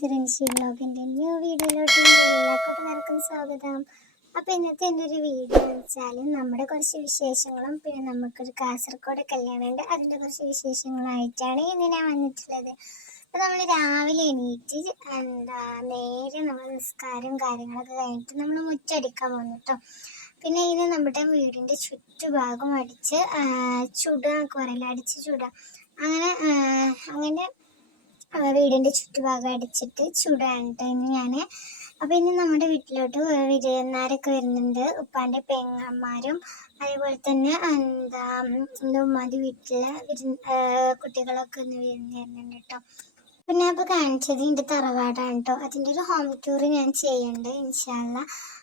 ബ്ലോഗിന്റെ new വീഡിയോയിലോട്ട് എല്ലാ കൂട്ടുകാർക്കും സ്വാഗതം. അപ്പോൾ ഇന്നത്തെ എന്റെ ഒരു വീഡിയോ എന്ന് വെച്ചാൽ നമ്മുടെ കുറച്ച് വിശേഷങ്ങളും പിന്നെ നമുക്കൊരു കാസർഗോഡ് കല്യാണമുണ്ട്. അതിന്റെ കുറച്ച് വിശേഷങ്ങളായിട്ടാണ് ഇന്ന് ഞാൻ വന്നിട്ടുള്ളത്. അപ്പോൾ നമ്മൾ രാവിലെ എണീറ്റ് എന്താ നേരെ നമ്മൾ നിസ്കാരം കാര്യങ്ങളൊക്കെ കഴിഞ്ഞിട്ട് നമ്മൾ മുറ്റടിക്കാൻ പോകുന്നു പിന്നെ ഇത് നമ്മുടെ വീടിന്റെ ചുറ്റുഭാഗം അടിച്ച് ചുടുക കുറയില്ല അടിച്ച് ചുടുക. അങ്ങനെ അങ്ങനെ വീടിന്റെ ചുറ്റുഭാഗം അടിച്ചിട്ട് ചൂടാണ് ഇന്ന് ഞാൻ അപ്പോൾ ഇന്ന് നമ്മുടെ വീട്ടിലോട്ട് വിരുന്നാരൊക്കെ വരുന്നുണ്ട്. ഉപ്പാന്റെ പെങ്ങന്മാരും അതേപോലെ തന്നെ എന്താ എന്റെ വീട്ടിലെ കുട്ടികളൊക്കെ ഒന്ന് വിരുന്ന് വരുന്നുണ്ട് കേട്ടോ പിന്നെ അപ്പോൾ കാണിച്ചത് എന്റെ തറവാടാണ് കേട്ടോ അതിന്റെ ഒരു ഹോം ടൂർ ഞാൻ ചെയ്യുന്നുണ്ട് ഇൻഷാല്ല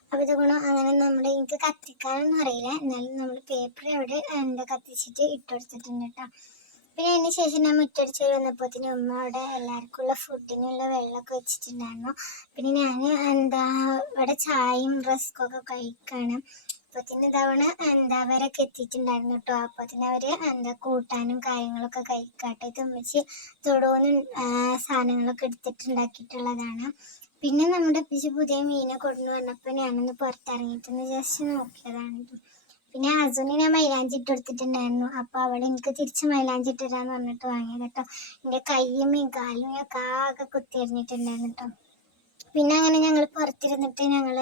അപ്പോൾ ഇതുകൊണ്ട് അങ്ങനെ നമ്മുടെ എനിക്ക് കത്തിക്കാനൊന്നും അറിയില്ല. എന്നാലും നമ്മൾ പേപ്പർ അവിടെ എന്താ കത്തിച്ചിട്ട് ഇട്ടുകൊടുത്തിട്ടുണ്ട് കേട്ടോ പിന്നെ അതിന് ശേഷം ഞാൻ മുറ്റടിച്ച് വന്നപ്പോത്തിന് ഉമ്മ അവിടെ എല്ലാവർക്കും ഉള്ള ഫുഡിനുള്ള വെള്ളമൊക്കെ വെച്ചിട്ടുണ്ടായിരുന്നു. പിന്നെ ഞാൻ എന്താ ഇവിടെ ചായയും റസ്ക്കും ഒക്കെ കഴിക്കാണ്. അപ്പത്തിന് തവണ എന്താ അവരൊക്കെ എത്തിയിട്ടുണ്ടായിരുന്നു കേട്ടോ. അപ്പത്തിന് അവർ എന്താ കൂട്ടാനും കാര്യങ്ങളൊക്കെ കഴിക്കാട്ടെ. തുമ്മിച്ച് തൊടുവന്ന് സാധനങ്ങളൊക്കെ എടുത്തിട്ടുണ്ടാക്കിയിട്ടുള്ളതാണ്. പിന്നെ നമ്മുടെ പിച്ച് പുതിയ മീനെ കൊണ്ടുവന്നപ്പോൾ വന്നപ്പോൾ ഞാനൊന്ന് പുറത്തിറങ്ങിയിട്ടൊന്ന് ജസ്റ്റ് നോക്കിയതാണ്. പിന്നെ അസുന് ഞാൻ മൈലാഞ്ചി ഇട്ട് കൊടുത്തിട്ടുണ്ടായിരുന്നു. അപ്പൊ അവൾ എനിക്ക് തിരിച്ച് മൈലാഞ്ചി ഇട്ടുതരാന്ന് പറഞ്ഞിട്ട് വാങ്ങിയത് കേട്ടോ. എന്റെ കയ്യും കാലും ഒക്കെ ആകെ കുത്തിയെറിഞ്ഞിട്ടുണ്ടായിരുന്നു കേട്ടോ. പിന്നെ അങ്ങനെ ഞങ്ങൾ പുറത്തിരുന്നിട്ട് ഞങ്ങൾ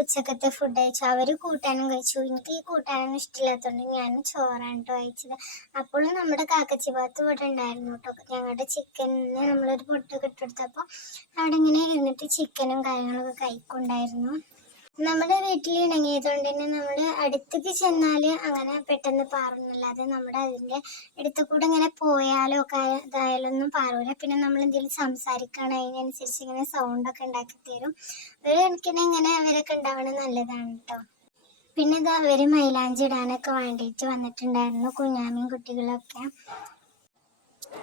ഉച്ചക്കത്തെ ഫുഡ് കഴിച്ചു. അവർ കൂട്ടാനും കഴിച്ചു. എനിക്ക് ഈ കൂട്ടാനൊന്നും ഇഷ്ടമില്ലാത്തതുകൊണ്ട് ഞാൻ ചോറാണ് കേട്ടോ കഴിച്ചത്. അപ്പോൾ നമ്മുടെ കാക്കച്ചി ഭാഗത്ത് ഇവിടെ ഉണ്ടായിരുന്നു കേട്ടോ. ഞങ്ങളുടെ ചിക്കനിന് നമ്മളൊരു പൊട്ടൊക്കെ ഇട്ടെടുത്തപ്പോൾ അവിടെ ഇങ്ങനെ ഇരുന്നിട്ട് ചിക്കനും കാര്യങ്ങളൊക്കെ കഴിക്കുണ്ടായിരുന്നു നമ്മുടെ വീട്ടിൽ ഇണങ്ങിയതുകൊണ്ട് തന്നെ നമ്മൾ അടുത്തേക്ക് ചെന്നാൽ അങ്ങനെ പെട്ടെന്ന് പാറുന്നില്ലാതെ നമ്മുടെ അതിന്റെ അടുത്ത് കൂടെ ഇങ്ങനെ പോയാലോ ഇതായാലോ ഒന്നും പാറൂല. പിന്നെ നമ്മൾ എന്തെങ്കിലും സംസാരിക്കുകയാണ് അതിനനുസരിച്ച് ഇങ്ങനെ സൗണ്ടൊക്കെ ഉണ്ടാക്കി തരും. ഒരു കണക്കിന് ഇങ്ങനെ അവരൊക്കെ ഉണ്ടാവണം നല്ലതാണ് കേട്ടോ പിന്നെ ഇത് അവർ മൈലാഞ്ചി ഇടാനൊക്കെ വേണ്ടിയിട്ട് വന്നിട്ടുണ്ടായിരുന്നു കുഞ്ഞാമിയും കുട്ടികളൊക്കെ.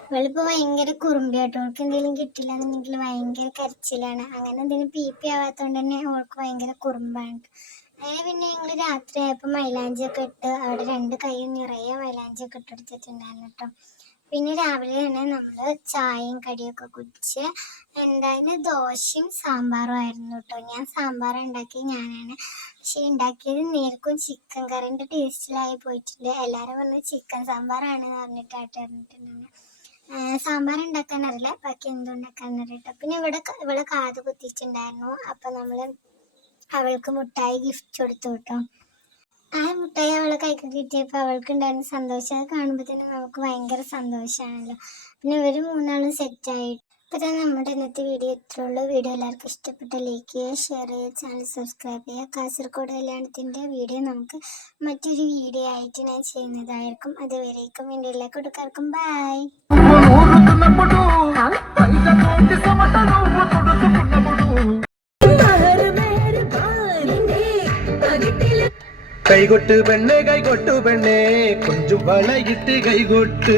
ഇവളിപ്പോ ഭയങ്കര കുറുമ്പിയാട്ടോ ഓൾക്ക് എന്തെങ്കിലും കിട്ടില്ല എന്നുണ്ടെങ്കിൽ ഭയങ്കര കരച്ചിലാണ്. അങ്ങനെ എന്തെങ്കിലും പി പി ആവാത്തോണ്ട് തന്നെ ഓൾക്ക് ഭയങ്കര കുറുമ്പാണ്. അങ്ങനെ പിന്നെ ഞങ്ങൾ രാത്രി മൈലാഞ്ചി ഒക്കെ ഇട്ട് അവിടെ രണ്ട് കൈ നിറയെ മൈലാഞ്ചി ഒക്കെ ഇട്ടെടുത്തിട്ടുണ്ടായിരുന്നു കേട്ടോ പിന്നെ രാവിലെ തന്നെ നമ്മൾ ചായയും കടിയൊക്കെ കുടിച്ച് എന്തായാലും ദോശയും സാമ്പാറും ആയിരുന്നു കേട്ടോ ഞാൻ സാമ്പാർ ഉണ്ടാക്കി ഞാനാണ്. പക്ഷെ ഉണ്ടാക്കിയത് നേർക്കും ചിക്കൻ കറിന്റെ ടേസ്റ്റിലായി പോയിട്ടുണ്ട്. എല്ലാവരും പറഞ്ഞു ചിക്കൻ സാമ്പാറാണ് പറഞ്ഞിട്ടായിട്ട് പറഞ്ഞിട്ടുണ്ടായിരുന്നു സാമ്പാർ ഉണ്ടാക്കാൻ അറിയില്ല ബാക്കി എന്തുണ്ടാക്കാൻ അറിയട്ടോ പിന്നെ ഇവിടെ ഇവിടെ കാത് കുത്തിച്ചിട്ടുണ്ടായിരുന്നു. അപ്പൊ നമ്മൾ അവൾക്ക് മുട്ടായി ഗിഫ്റ്റ് കൊടുത്തു കേട്ടോ ആ മുട്ടായി അവളെ കൈക്ക് കിട്ടിയപ്പോൾ അവൾക്ക് ഉണ്ടായിരുന്ന സന്തോഷം. അത് കാണുമ്പോൾ തന്നെ നമുക്ക് ഭയങ്കര സന്തോഷമാണല്ലോ. പിന്നെ ഇവർ മൂന്നാളും സെറ്റായി ഇപ്പൊ തന്നെ നമ്മുടെ ഇന്നത്തെ വീഡിയോ ഇത്രേ ഉള്ളൂ. വീഡിയോ എല്ലാവർക്കും ഇഷ്ടപ്പെട്ട ലൈക്ക് ചെയ്യുക ഷെയർ ചെയ്യുക ചാനൽ സബ്സ്ക്രൈബ് ചെയ്യുക. കാസർഗോഡ് കല്യാണത്തിന്റെ വീഡിയോ നമുക്ക് മറ്റൊരു വീഡിയോ ആയിട്ട് ഞാൻ ചെയ്യുന്നതായിരിക്കും. അതുവരേക്കും എന്റെ എല്ലാ കൊടുക്കാർക്കും ബൈ చేసుకున్నప్పుడు పైన తోటి సమట నువ్వు తొడుచుకున్నప్పుడు. கைகொட்டு பெண்ணே கைகொட்டு பெண்ணே கொஞ்சம் வளையிட்டு கைகொட்டு